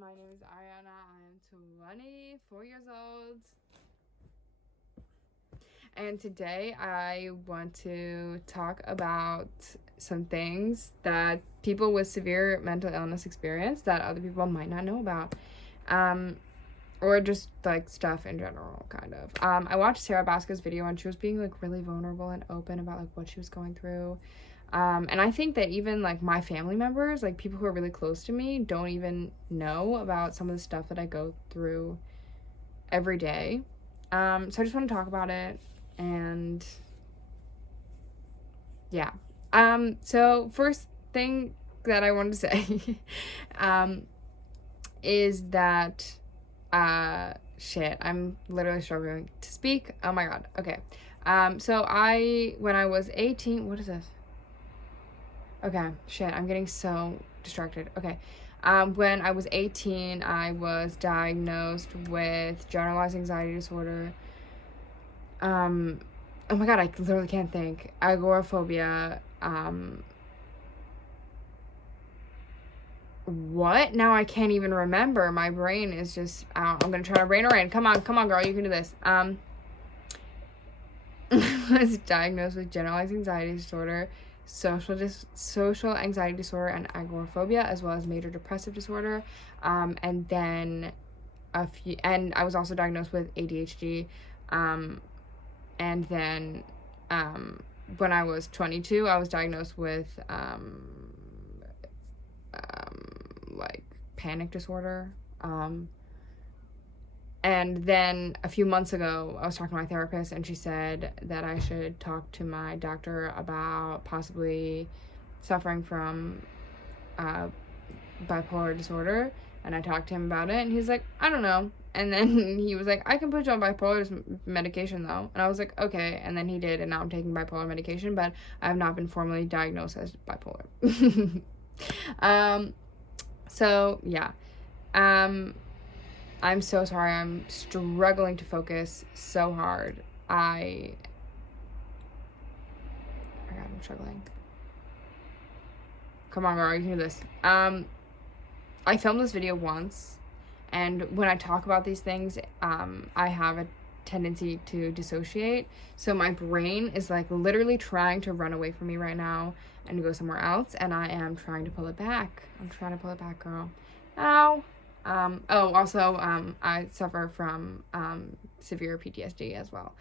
My name is Ariana. I am 24 years old. And today I want to talk about some things that people with severe mental illness experience that other people might not know about. Or just like stuff in general, kind of. I watched Sarah Baska's video and she was being like really vulnerable and open about like what she was going through. And I think that even like my family members, like people who are really close to me, don't even know about some of the stuff that I go through every day. So I just want to talk about it. And yeah. So first thing that I wanted to say is that shit, I'm literally struggling to speak. Oh my god. Okay. So when I was 18, what is this? Okay, shit, I'm getting so distracted. Okay. When I was 18, I was diagnosed with generalized anxiety disorder. Oh my god, I literally can't think. Agoraphobia. What? Now I can't even remember. My brain is just out. I'm gonna try to rein her in. Come on, girl, you can do this. I was diagnosed with generalized anxiety disorder, social anxiety disorder, and agoraphobia, as well as major depressive disorder. And then and I was also diagnosed with ADHD. And then when I was 22, I was diagnosed with like panic disorder. And then a few months ago, I was talking to my therapist, and she said that I should talk to my doctor about possibly suffering from bipolar disorder. And I talked to him about it, and he's like, I don't know. And then he was like, I can put you on bipolar medication, though. And I was like, okay. And then he did, and now I'm taking bipolar medication, but I have not been formally diagnosed as bipolar. So, yeah. I'm so sorry. I'm struggling to focus so hard. I'm struggling. Come on, girl. You can do this. I filmed this video once, and when I talk about these things, I have a tendency to dissociate. So my brain is like literally trying to run away from me right now and go somewhere else, and I am trying to pull it back. I'm trying to pull it back, girl. Ow. I suffer from severe PTSD as well,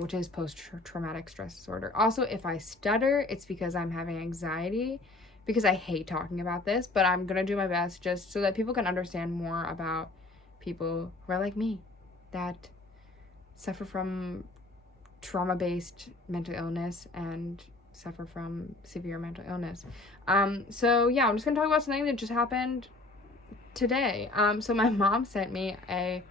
which is post-traumatic stress disorder. Also, if I stutter, it's because I'm having anxiety, because I hate talking about this, but I'm gonna do my best just so that people can understand more about people who are like me, that suffer from trauma-based mental illness and suffer from severe mental illness. So yeah, I'm just gonna talk about something that just happened today. So my mom sent me a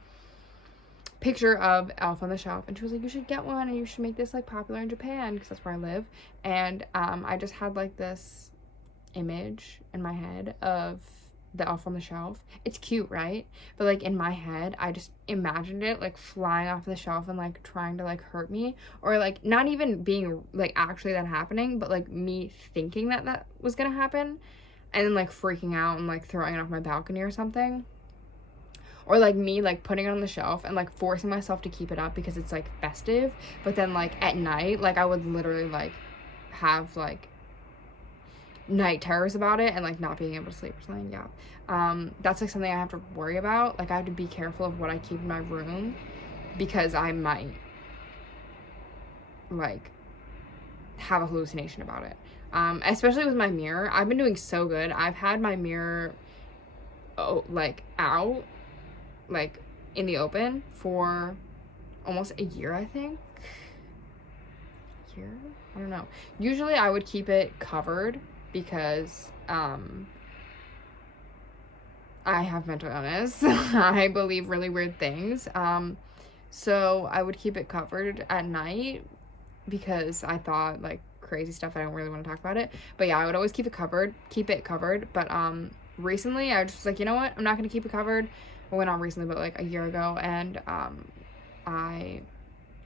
picture of Elf on the Shelf, and she was like, you should get one, and you should make this like popular in Japan, because that's where I live. And I just had like this image in my head of the Elf on the Shelf. It's cute, right? But like in my head, I just imagined it like flying off the shelf and like trying to like hurt me, or like not even being like actually that happening, but like me thinking that was gonna happen, and then like freaking out and like throwing it off my balcony or something. Or like me like putting it on the shelf and like forcing myself to keep it up because it's like festive, but then like at night, like I would literally like have like night terrors about it and like not being able to sleep or something. Yeah. That's like something I have to worry about. Like I have to be careful of what I keep in my room, because I might like have a hallucination about it. Especially with my mirror. I've been doing so good. I've had my mirror like out, like in the open for almost a year, I think. Year? I don't know. Usually I would keep it covered because I have mental illness. I believe really weird things. So I would keep it covered at night because I thought like crazy stuff. I don't really want to talk about it. But yeah, I would always keep it covered. But recently I was just like, you know what? I'm not going to keep it covered. Well, not recently, but like a year ago. And I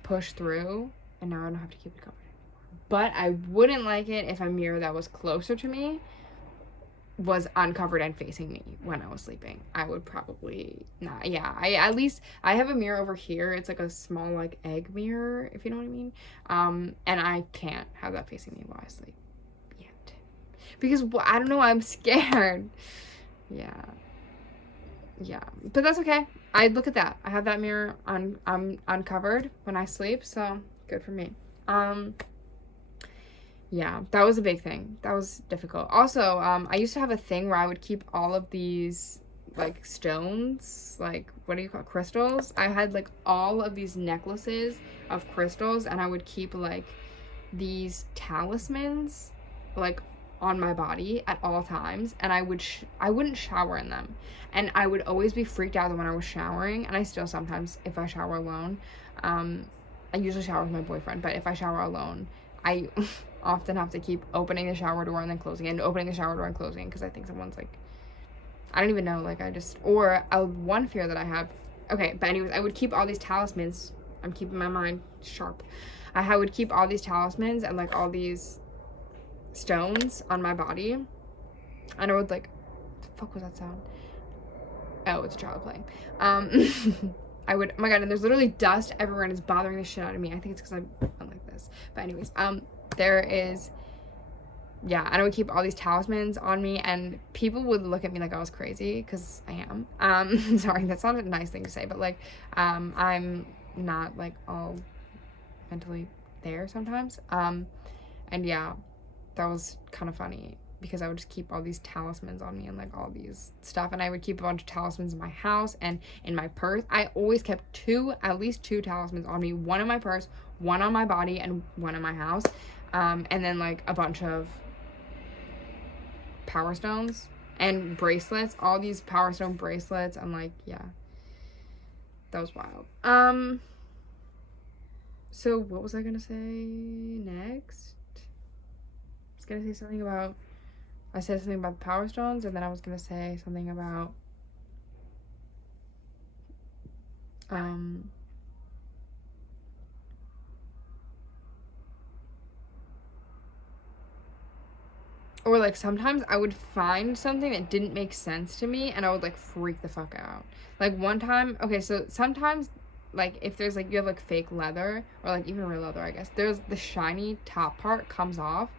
pushed through, and now I don't have to keep it covered. But I wouldn't like it if a mirror that was closer to me was uncovered and facing me when I was sleeping, I would probably not. Yeah, I have a mirror over here. It's like a small like egg mirror, if you know what I mean. And I can't have that facing me while I sleep yet, because I don't know. I'm scared. Yeah, but that's okay. I look at that. I have that mirror uncovered when I sleep, so good for me. Yeah, that was a big thing. That was difficult. Also, I used to have a thing where I would keep all of these, like, stones, like, what do you call it? Crystals? I had, like, all of these necklaces of crystals, and I would keep, like, these talismans, like, on my body at all times, and I wouldn't shower in them. And I would always be freaked out when I was showering, and I still sometimes, if I shower alone, I usually shower with my boyfriend, but if I shower alone, I often have to keep opening the shower door and then closing it, and opening the shower door and closing it, because I think someone's like, I don't even know, like, one fear that I have, okay, but anyways, I would keep all these talismans. I'm keeping my mind sharp. I would keep all these talismans and, like, all these stones on my body, and I would, like, what the fuck was that sound? Oh, it's a child playing. I would, oh my god, and there's literally dust everywhere, and it's bothering the shit out of me. I think it's because I'm like this. But anyways, there is, yeah, and I would keep all these talismans on me, and people would look at me like I was crazy, because I am. Sorry, that's not a nice thing to say, but, like, I'm not, like, all mentally there sometimes. And yeah, that was kind of funny, because I would just keep all these talismans on me and, like, all these stuff, and I would keep a bunch of talismans in my house and in my purse. I always kept at least two talismans on me, one in my purse, one on my body, and one in my house, and then, like, a bunch of power stones and bracelets, all these power stone bracelets, and, like, yeah, that was wild. So what was I gonna say next? I was gonna say something about, I said something about the power stones, and then I was gonna say something about or, like, sometimes I would find something that didn't make sense to me, and I would, like, freak the fuck out. Like, one time, okay, so sometimes, like, if there's, like, you have, like, fake leather, or, like, even real leather, I guess, there's the shiny top part comes off,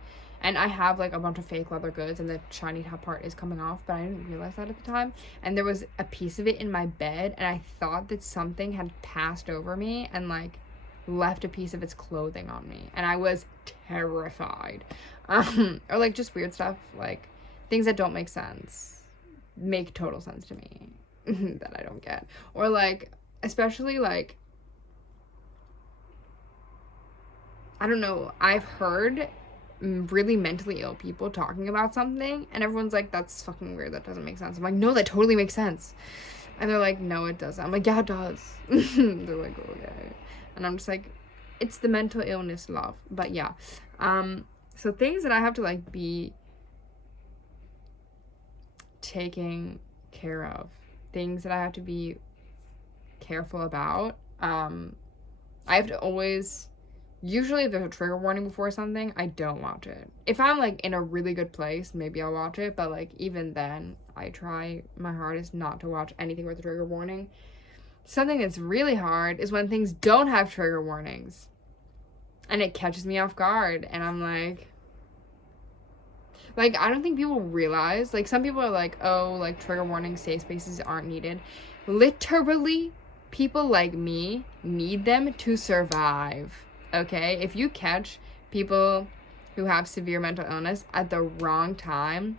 and I have, like, a bunch of fake leather goods, and the shiny top part is coming off, but I didn't realize that at the time, and there was a piece of it in my bed, and I thought that something had passed over me, and, like, left a piece of its clothing on me, and I was terrified. Or, like, just weird stuff, like, things that don't make sense make total sense to me that I don't get. Or, like, especially, like, I don't know, I've heard really mentally ill people talking about something, and everyone's like, that's fucking weird, that doesn't make sense. I'm like, no, that totally makes sense. And they're like, no, it doesn't. I'm like, yeah, it does. They're like, okay. And I'm just like, it's the mental illness, love. But yeah, so things that I have to, like, be taking care of, things that I have to be careful about. I have to always, usually if there's a trigger warning before something, I don't watch it. If I'm, like, in a really good place, maybe I'll watch it, but, like, even then, I try my hardest not to watch anything with a trigger warning. Something that's really hard is when things don't have trigger warnings, and it catches me off guard, and I'm like, I don't think people realize, like, some people are like, oh, like, trigger warnings, safe spaces aren't needed. Literally, people like me need them to survive, okay? If you catch people who have severe mental illness at the wrong time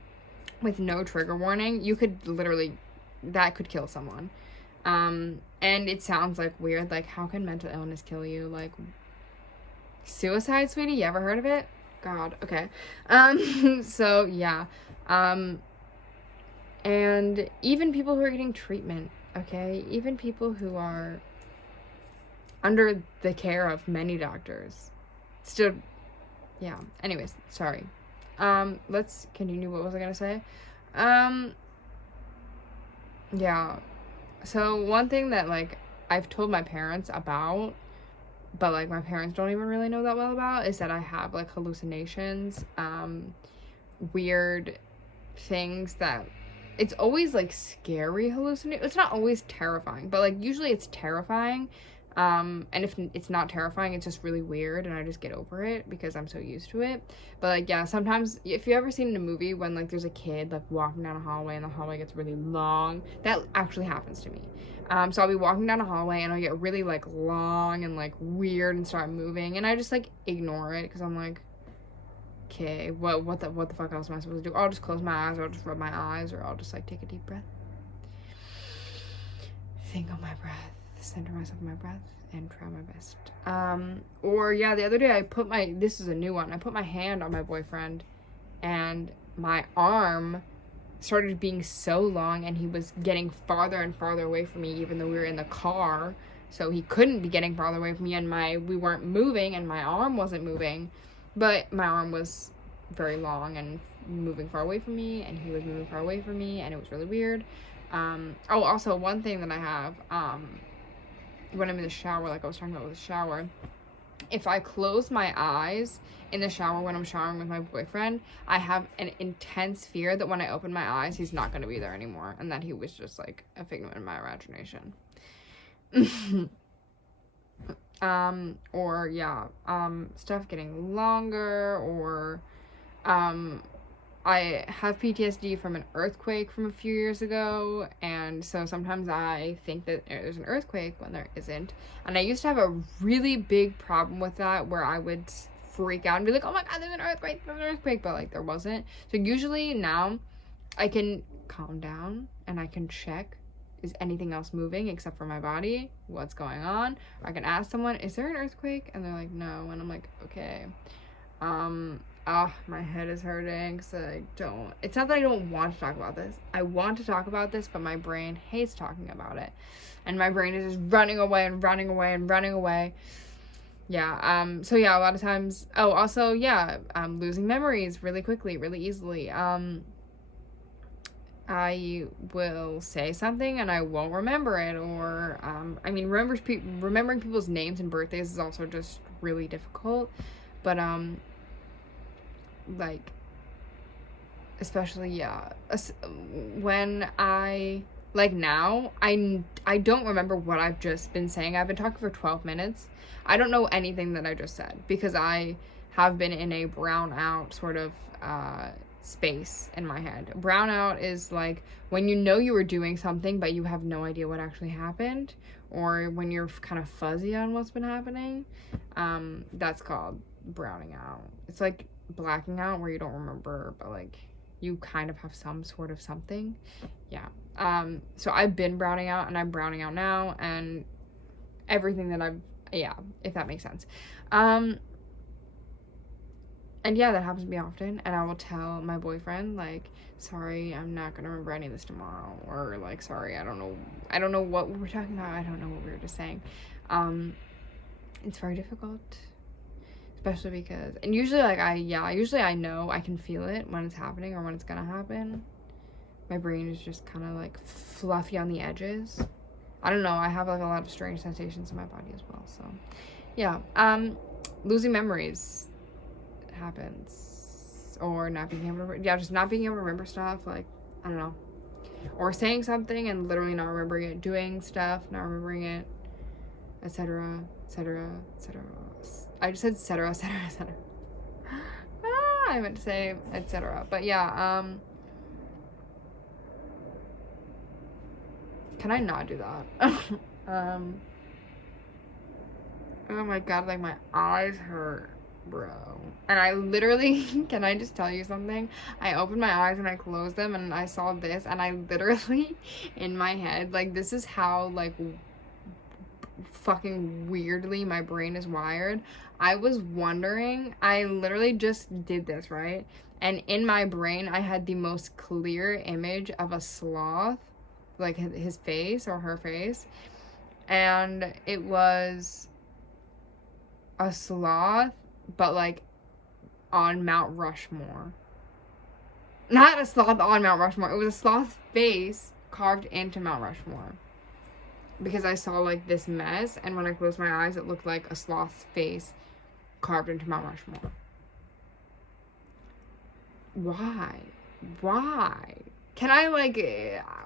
with no trigger warning, you could literally, that could kill someone. And it sounds, like, weird, like, how can mental illness kill you? Like, suicide, sweetie? You ever heard of it? God, okay. So, yeah. And even people who are getting treatment, okay? Even people who are under the care of many doctors. Still, yeah. Anyways, sorry. Let's continue. What was I gonna say? Yeah. So one thing that, like, I've told my parents about, but, like, my parents don't even really know that well about, is that I have, like, hallucinations, weird things that, it's always like scary hallucinate. It's not always terrifying, but like usually it's terrifying. And if it's not terrifying, it's just really weird, and I just get over it because I'm so used to it. But like, yeah, sometimes if you ever seen in a movie when like there's a kid like walking down a hallway and the hallway gets really long, that actually happens to me. So I'll be walking down a hallway and I'll get really like long and like weird and start moving, and I just like ignore it because I'm like, okay, what the fuck else am I supposed to do? I'll just close my eyes, or I'll just rub my eyes, or I'll just like take a deep breath, think on my breath, center myself in my breath, and try my best. Or yeah, the other day this is a new one, I put my hand on my boyfriend, and my arm started being so long, and he was getting farther and farther away from me, even though we were in the car, so he couldn't be getting farther away from me, and we weren't moving, and my arm wasn't moving, but my arm was very long and moving far away from me, and he was moving far away from me, and it was really weird. Also one thing that I have, when I'm in the shower, like I was talking about with the shower, if I close my eyes in the shower when I'm showering with my boyfriend, I have an intense fear that when I open my eyes, he's not going to be there anymore, and that he was just like a figment of my imagination. Or yeah, stuff getting longer, or I have PTSD from an earthquake from a few years ago, and so sometimes I think that there's an earthquake when there isn't, and I used to have a really big problem with that, where I would freak out and be like, oh my god, there's an earthquake, but like there wasn't. So usually now I can calm down and I can check, is anything else moving except for my body? What's going on? Or I can ask someone, is there an earthquake? And they're like, no. And I'm like, okay. My head is hurting because it's not that I don't want to talk about this. I want to talk about this, but my brain hates talking about it. And my brain is just running away and running away and running away. Yeah, so yeah, a lot of times, also, yeah, losing memories really quickly, really easily. I will say something and I won't remember it, or remembering people's names and birthdays is also just really difficult, but like, especially, yeah, when I, like now, I don't remember what I've just been saying. I've been talking for 12 minutes. I don't know anything that I just said because I have been in a brown out sort of space in my head. Brownout is like when you know you were doing something but you have no idea what actually happened, or when you're kind of fuzzy on what's been happening. That's called browning out. It's like blacking out where you don't remember, but like you kind of have some sort of something. Yeah. So I've been browning out, and I'm browning out now, and everything that if that makes sense. And yeah, that happens to me often, and I will tell my boyfriend, like, sorry, I'm not gonna remember any of this tomorrow, or like, sorry, I don't know what we were talking about, I don't know what we were just saying. It's very difficult, especially because, and usually like I know, I can feel it when it's happening or when it's gonna happen. My brain is just kind of like fluffy on the edges. I don't know, I have like a lot of strange sensations in my body as well, so yeah. Losing memories happens, or not being able to, just not being able to remember stuff, like, I don't know, or saying something and literally not remembering it, doing stuff, not remembering it, etc., etc., etc. I just said etc., etc., etc. I meant to say etc., but yeah, can I not do that? Oh my god, like my eyes hurt, bro. And I literally, can I just tell you something? I opened my eyes and I closed them and I saw this, and I literally, in my head, like, this is how, like, fucking weirdly my brain is wired. I was wondering, I literally just did this, right? And in my brain, I had the most clear image of a sloth, like his face or her face. And it was a sloth, but like on Mount Rushmore. Not a sloth on Mount Rushmore. It was a sloth face carved into Mount Rushmore. Because I saw like this mess, and when I closed my eyes, it looked like a sloth's face carved into Mount Rushmore. Why? why? Can I, like,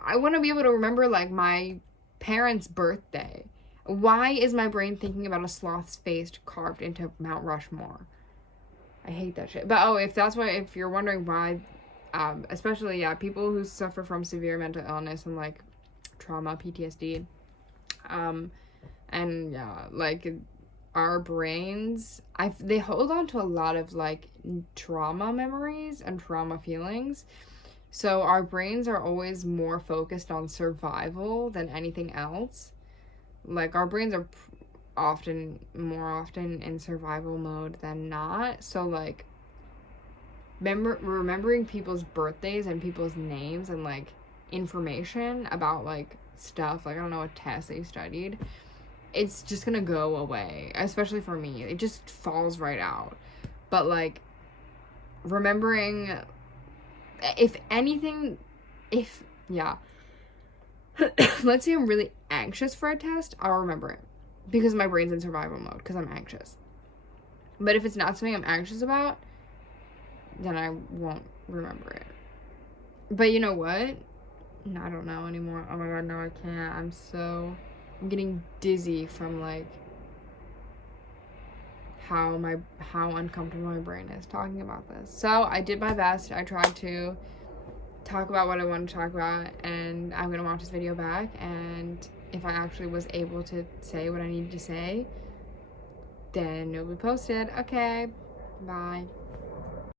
I want to be able to remember, like, my parents' birthday. Why is my brain thinking about a sloth's face carved into Mount Rushmore? I hate that shit. But, oh, if that's why, if you're wondering why, especially, yeah, people who suffer from severe mental illness and, like, trauma, PTSD, and, yeah, like, our brains, they hold on to a lot of, like, trauma memories and trauma feelings. So our brains are always more focused on survival than anything else. Like, our brains are more often in survival mode than not. So, like, remembering people's birthdays and people's names and, like, information about, like, stuff, like, I don't know, a test they studied, it's just gonna go away. Especially for me, it just falls right out. But, like, remembering, if anything, yeah, let's say I'm really anxious for a test, I'll remember it because my brain's in survival mode because I'm anxious. But if it's not something I'm anxious about, then I won't remember it. But you know what? No, I don't know anymore. Oh my god, no, I can't. I'm getting dizzy from, like, how uncomfortable my brain is talking about this. So I did my best. I tried to talk about what I wanted to talk about, and I'm gonna watch this video back, and if I actually was able to say what I needed to say, then it'll be posted. Okay, bye.